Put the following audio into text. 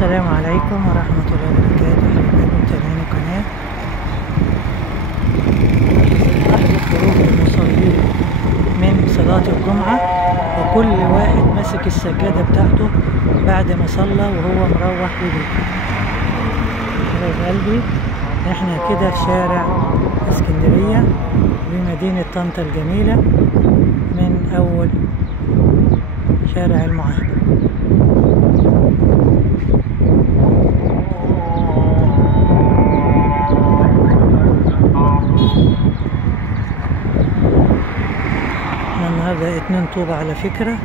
السلام عليكم ورحمة الله وبركاته. حبايبي متابعين القناة، لحظة خروج المصلين من صلاة الجمعة، وكل واحد ماسك السجادة بتاعته بعد ما صلى وهو مروح لبيته. حبايب قلبي، احنا كده في شارع اسكندرية بمدينة طنطا الجميلة، من أول شارع المعاهدة. احنا النهاردة 2 طوبة على فكرة،